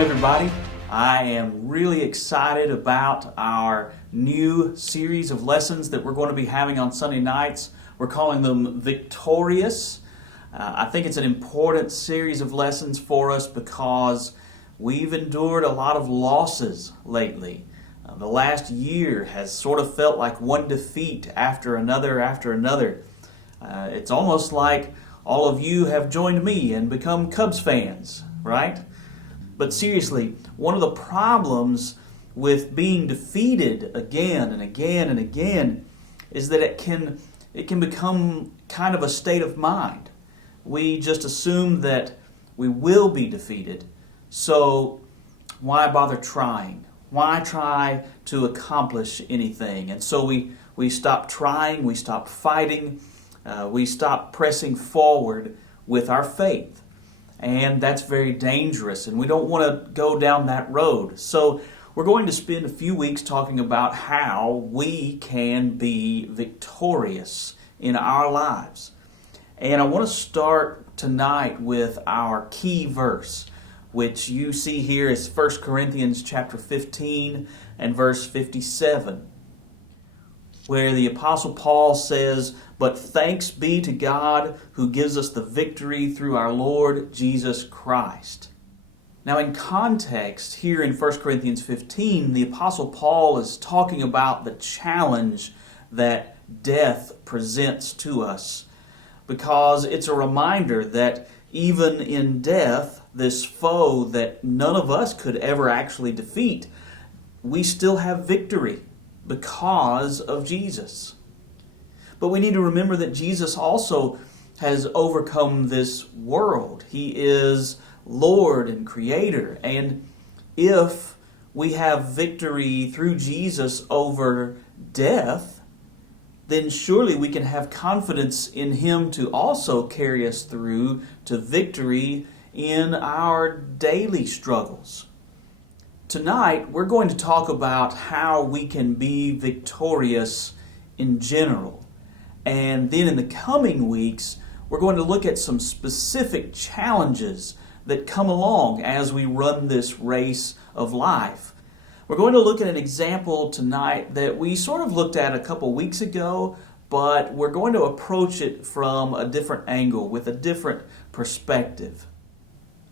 everybody. I am really excited about our new series of lessons that we're going to be having on Sunday nights. We're calling them Victorious. I think it's an important series of lessons for us because we've endured a lot of losses lately. The last year has sort of felt like one defeat after another It's almost like all of you have joined me and become Cubs fans, right? But seriously, one of the problems with being defeated again and again and again is that it can become kind of a state of mind. We just assume that we will be defeated, so why bother trying? Why try to accomplish anything? And so we stop trying, we stop fighting, we stop pressing forward with our faith. And that's very dangerous, and we don't want to go down that road. So we're going to spend a few weeks talking about how we can be victorious in our lives. And I want to start tonight with our key verse, which you see here is 1 Corinthians chapter 15 and verse 57, where the Apostle Paul says, "But thanks be to God who gives us the victory through our Lord Jesus Christ." Now in context, here in 1 Corinthians 15, the Apostle Paul is talking about the challenge that death presents to us, because it's a reminder that even in death, this foe that none of us could ever actually defeat, we still have victory because of Jesus. But we need to remember that Jesus also has overcome this world. He is Lord and Creator. And if we have victory through Jesus over death, then surely we can have confidence in Him to also carry us through to victory in our daily struggles. Tonight, we're going to talk about how we can be victorious in general. And then in the coming weeks, we're going to look at some specific challenges that come along as we run this race of life. We're going to look at an example tonight that we sort of looked at a couple weeks ago, but we're going to approach it from a different angle, with a different perspective.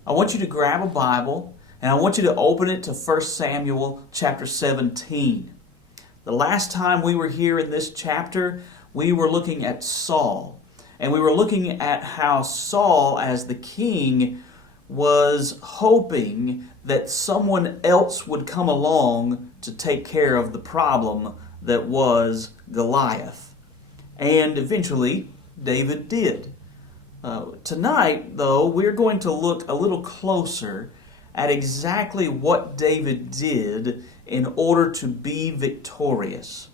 I want you to grab a Bible, and I want you to open it to 1 Samuel chapter 17. The last time we were here in this chapter, we were looking at Saul. And we were looking at how Saul, as the king, was hoping that someone else would come along to take care of the problem that was Goliath. And eventually, David did. Tonight, though, we're going to look a little closer at exactly what David did in order to be victorious.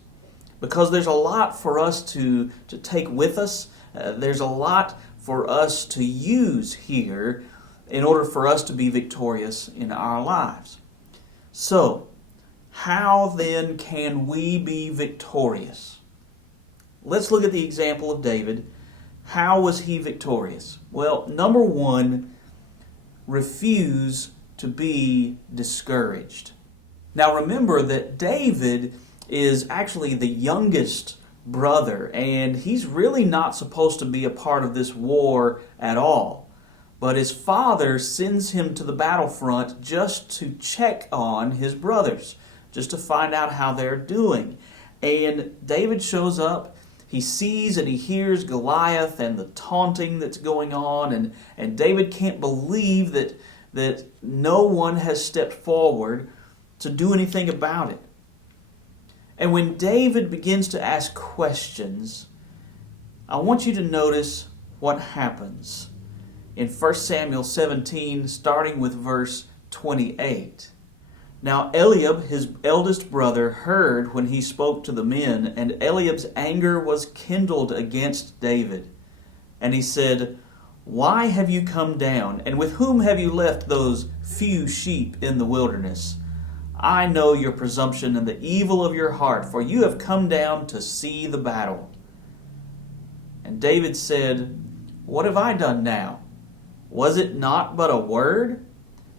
Because there's a lot for us to take with us. There's a lot for us to use here in order for us to be victorious in our lives. So, how then can we be victorious? Let's look at the example of David. How was he victorious? Well, number one, refuse to be discouraged. Now remember that David is actually the youngest brother, and he's really not supposed to be a part of this war at all. But his father sends him to the battlefront just to check on his brothers, just to find out how they're doing. And David shows up, he sees and he hears Goliath and the taunting that's going on, and David can't believe that no one has stepped forward to do anything about it. And when David begins to ask questions, I want you to notice what happens in 1 Samuel 17, starting with verse 28. Now Eliab, his eldest brother, heard when he spoke to the men, and Eliab's anger was kindled against David. And he said, "Why have you come down, and with whom have you left those few sheep in the wilderness? I know your presumption and the evil of your heart, for you have come down to see the battle." And David said, "What have I done now? Was it not but a word?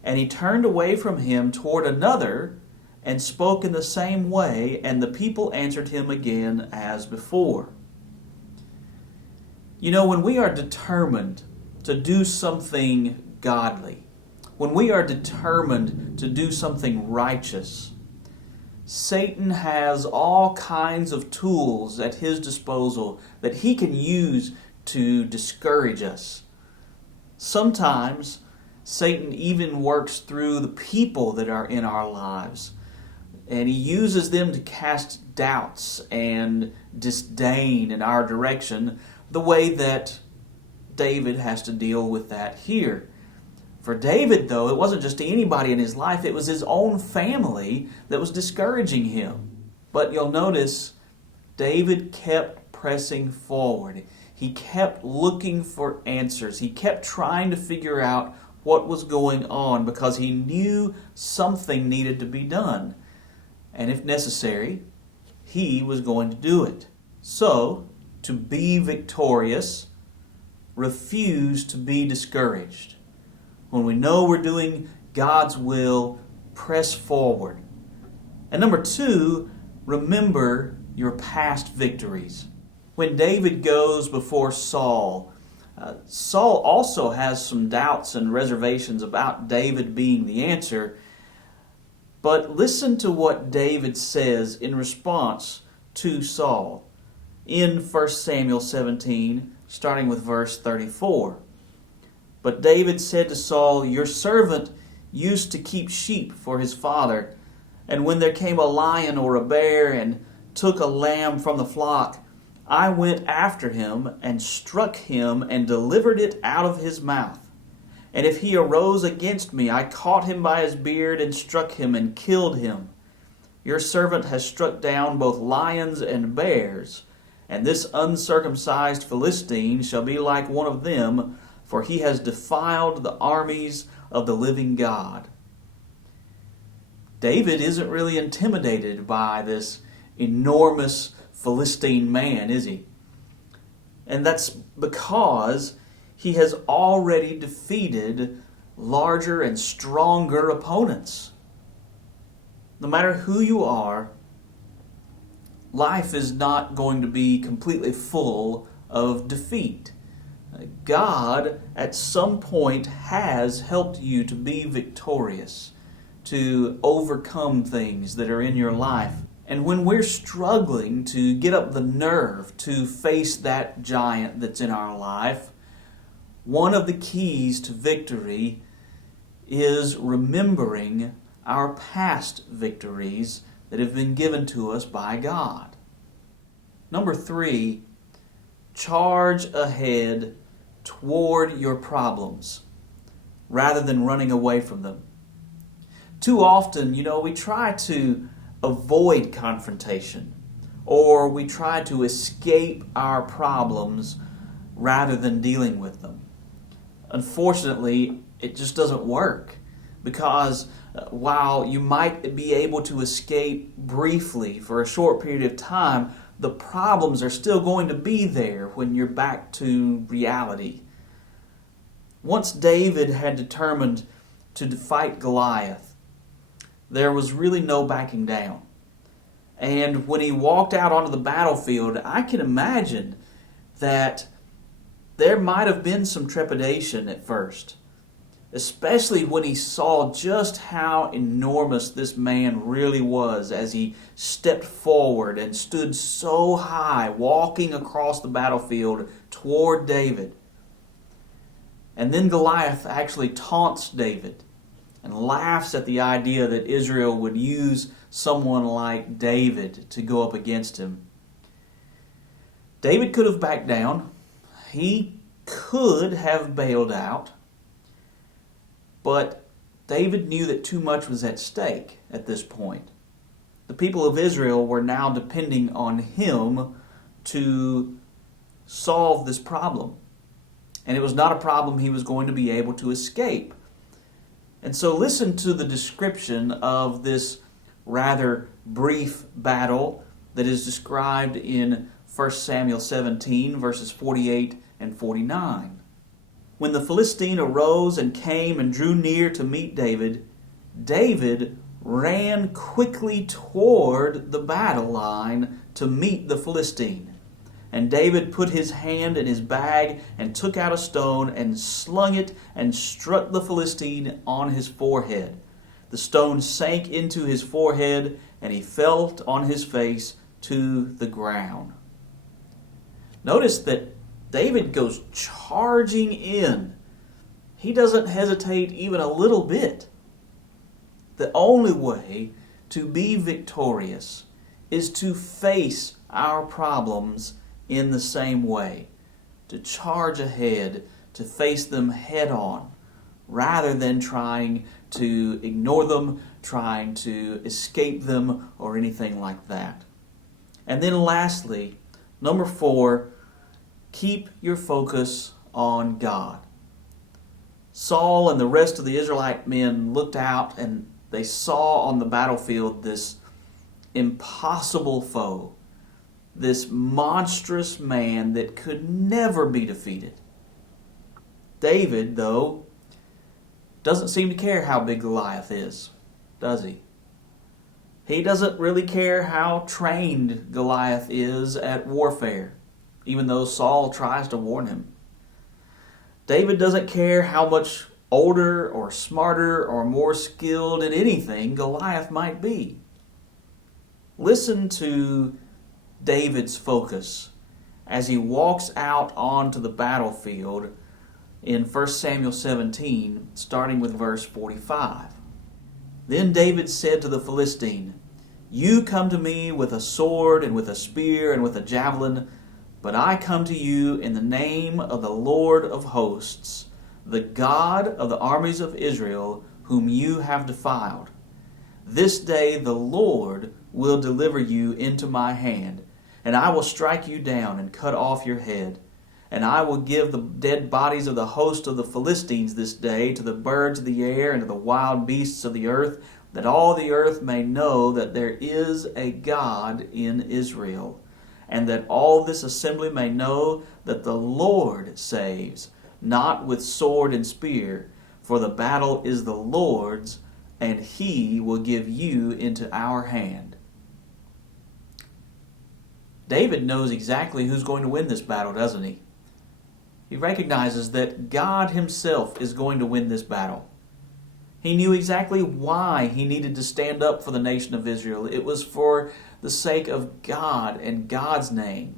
And he turned away from him toward another and spoke in the same way, and the people answered him again as before. You know, when we are determined to do something godly, when we are determined to do something righteous, Satan has all kinds of tools at his disposal that he can use to discourage us. Sometimes Satan even works through the people that are in our lives, and he uses them to cast doubts and disdain in our direction, the way that David has to deal with that here. For David, though, it wasn't just anybody in his life, it was his own family that was discouraging him. But you'll notice David kept pressing forward. He kept looking for answers. He kept trying to figure out what was going on because he knew something needed to be done. And if necessary, he was going to do it. So, to be victorious, refuse to be discouraged. When we know we're doing God's will, press forward. And number 2, remember your past victories. When David goes before Saul, Saul also has some doubts and reservations about David being the answer. But listen to what David says in response to Saul in 1 Samuel 17, starting with verse 34. But David said to Saul, "Your servant used to keep sheep for his father, and when there came a lion or a bear and took a lamb from the flock, I went after him and struck him and delivered it out of his mouth. And if he arose against me, I caught him by his beard and struck him and killed him. Your servant has struck down both lions and bears, and this uncircumcised Philistine shall be like one of them, for he has defiled the armies of the living God." David isn't really intimidated by this enormous Philistine man, is he? And that's because he has already defeated larger and stronger opponents. No matter who you are, life is not going to be completely full of defeat. God, at some point, has helped you to be victorious, to overcome things that are in your life. And when we're struggling to get up the nerve to face that giant that's in our life, one of the keys to victory is remembering our past victories that have been given to us by God. Number 3, charge ahead toward your problems rather than running away from them. Too often, we try to avoid confrontation, or we try to escape our problems rather than dealing with them. Unfortunately, it just doesn't work, because while you might be able to escape briefly for a short period of time, the problems are still going to be there when you're back to reality. Once David had determined to fight Goliath, there was really no backing down. And when he walked out onto the battlefield, I can imagine that there might have been some trepidation at first, especially when he saw just how enormous this man really was as he stepped forward and stood so high, walking across the battlefield toward David. And then Goliath actually taunts David and laughs at the idea that Israel would use someone like David to go up against him. David could have backed down. He could have bailed out. But David knew that too much was at stake at this point. The people of Israel were now depending on him to solve this problem. And it was not a problem he was going to be able to escape. And so listen to the description of this rather brief battle that is described in 1 Samuel 17, verses 48 and 49. When the Philistine arose and came and drew near to meet David, David ran quickly toward the battle line to meet the Philistine. And David put his hand in his bag and took out a stone and slung it and struck the Philistine on his forehead. The stone sank into his forehead, and he fell on his face to the ground. Notice that David goes charging in. He doesn't hesitate even a little bit. The only way to be victorious is to face our problems in the same way, to charge ahead, to face them head on, rather than trying to ignore them, trying to escape them, or anything like that. And then lastly, number 4, keep your focus on God. Saul and the rest of the Israelite men looked out and they saw on the battlefield this impossible foe, this monstrous man that could never be defeated. David, though, doesn't seem to care how big Goliath is, does he? He doesn't really care how trained Goliath is at warfare, even though Saul tries to warn him. David doesn't care how much older or smarter or more skilled at anything Goliath might be. Listen to David's focus as he walks out onto the battlefield in 1 Samuel 17, starting with verse 45. Then David said to the Philistine, "You come to me with a sword and with a spear and with a javelin, but I come to you in the name of the Lord of hosts, the God of the armies of Israel, whom you have defiled. This day the Lord will deliver you into my hand, and I will strike you down and cut off your head. And I will give the dead bodies of the host of the Philistines this day to the birds of the air and to the wild beasts of the earth, that all the earth may know that there is a God in Israel, and that all this assembly may know that the Lord saves, not with sword and spear, for the battle is the Lord's, and he will give you into our hand." David knows exactly who's going to win this battle, doesn't he? He recognizes that God himself is going to win this battle. He knew exactly why he needed to stand up for the nation of Israel. It was for the sake of God and God's name.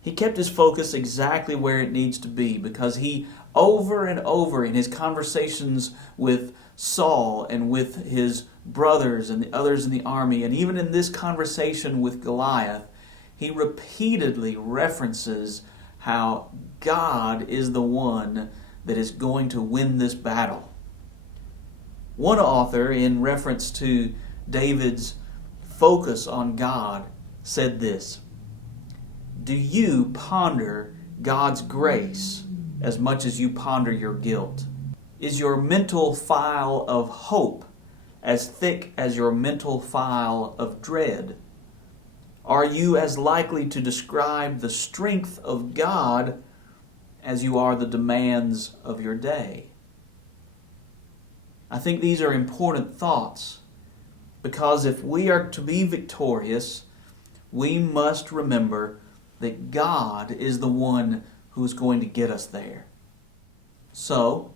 He kept his focus exactly where it needs to be because he, over and over in his conversations with Saul and with his brothers and the others in the army, and even in this conversation with Goliath, he repeatedly references how God is the one that is going to win this battle. One author, in reference to David's focus on God, said this: "Do you ponder God's grace as much as you ponder your guilt? Is your mental file of hope as thick as your mental file of dread? Are you as likely to describe the strength of God as you are the demands of your day?" I think these are important thoughts because if we are to be victorious, we must remember that God is the one who is going to get us there. So,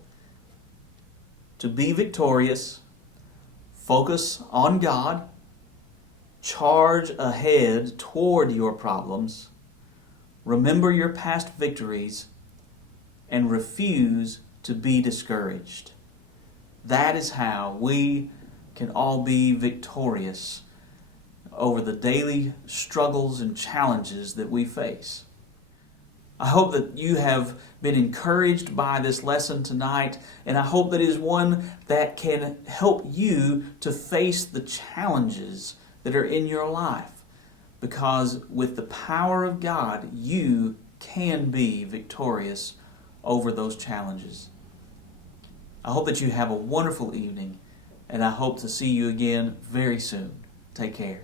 to be victorious, focus on God, charge ahead toward your problems, remember your past victories, and refuse to be discouraged. That is how we can all be victorious over the daily struggles and challenges that we face. I hope that you have been encouraged by this lesson tonight, and I hope that it is one that can help you to face the challenges that are in your life, because with the power of God, you can be victorious over those challenges. I hope that you have a wonderful evening, and I hope to see you again very soon. Take care.